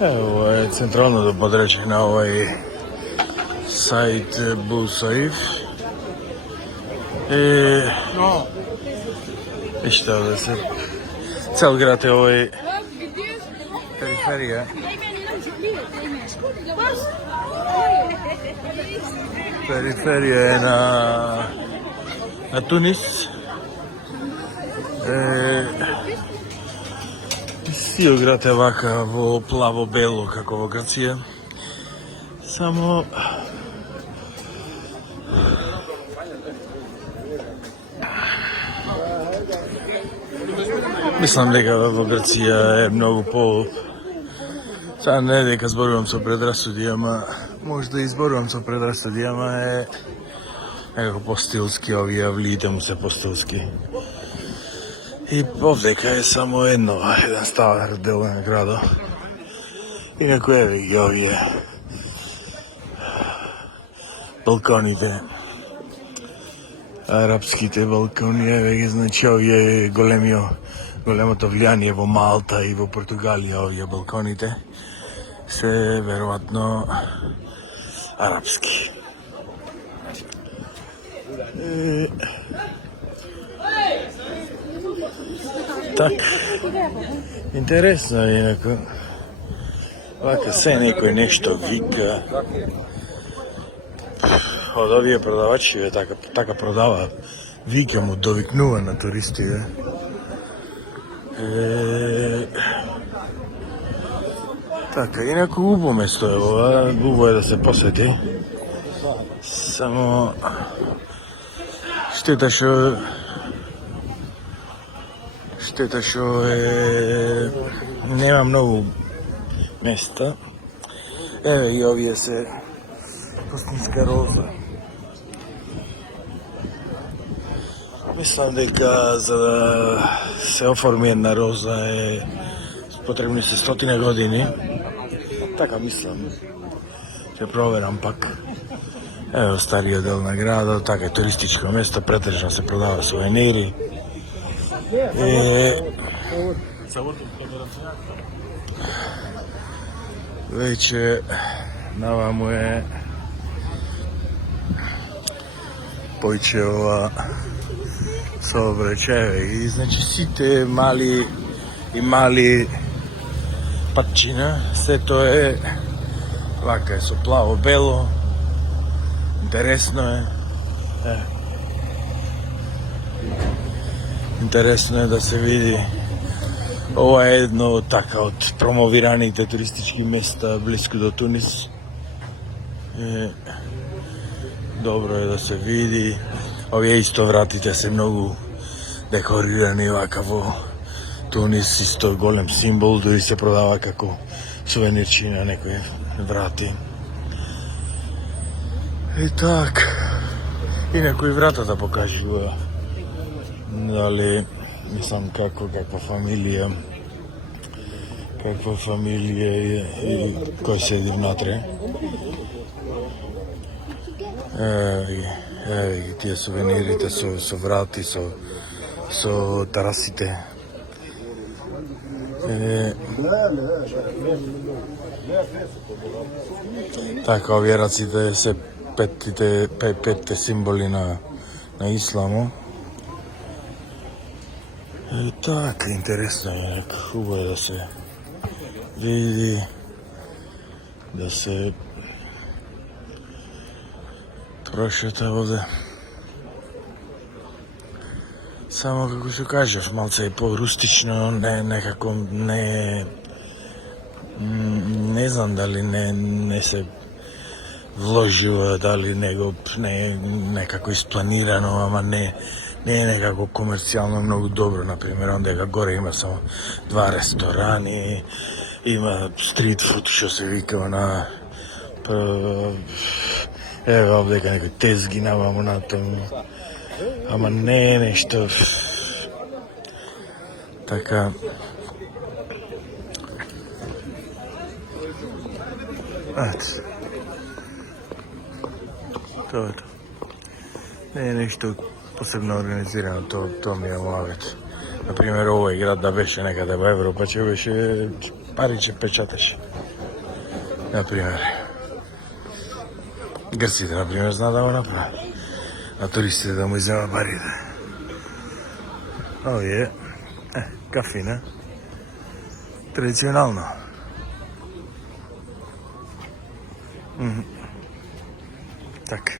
Evo je centralno da podrećem na ovaj sajt Busaif. I šta ovdje se cel grad je ovaj periferija. Periferija je na Tunis. Сио град е вака во плаво-бело како во Грција. Само мислам дека во Грција е многу по... Сега не дека зборувам со предрасуди, ама може да изборувам со предрасуди, ама е некако по-стилски, овие авлиите му се по-стилски. И овдека е само еден стар дел на градот. Инаку еве ги овие балконите, арапските балкони, еве ги, значи овие големото влијание во Малта и во Португалија, овие балконите се веројатно арапски. Така, интересно е инаку. Вака се некој нешто вика. Од овие продавачи така продава. Вика му довикнува на туристите. Така, инаку убаво место е ова, убаво е да се посети. Само штета што нема многу места. Еве и овие се пустинска роза. Мислам дека за да се оформи една роза е потребни се 100 години. Така мислам. Ќе проверам пак. Ево стариот дел на градот, така е туристичко место, претежно се продава сувенири. Веќе наваму е појче ова сообраќај и значи сите мали патчина, сето е вака е со плаво-бело, интересно е. Интересно е да се види. Ова е едно така од промовираните туристички места близко до Тунис. Добро е да се види. Овие исто вратите се многу декорирани вака во Тунис, исто голем символ, дури се продава како сувенирчи на некои врати. И така. И некои вратата покажува. Дали, мислам каква фамилија и кој седи внатре. Еве тие сувенирите со врати, со тарасите. Така, овие раците се петте символи на исламо. Така, интересно е, хубаво е да се види, да се прошета овде. Само како што кажав, малце е по-рустично, некако не знам дали не се вложува, дали не некако испланирано, ама не е некако комерцијално многу добро. Например, ондека горе има само 2 ресторани, има стрит фуд, што се викава на... Ева овдека некој тезги наваму на тоа. Ама не е нешто Така, ето. Тоа е тоа. Не е нешто посебно организирано, тоа ми е муавет. Например, овој град да беше некаде во Европа, че беше париче печатеше. Например. Грците, например, знаат да го направат. А туристите да му иззема парите. Овие, кафина. Традиционално. Така.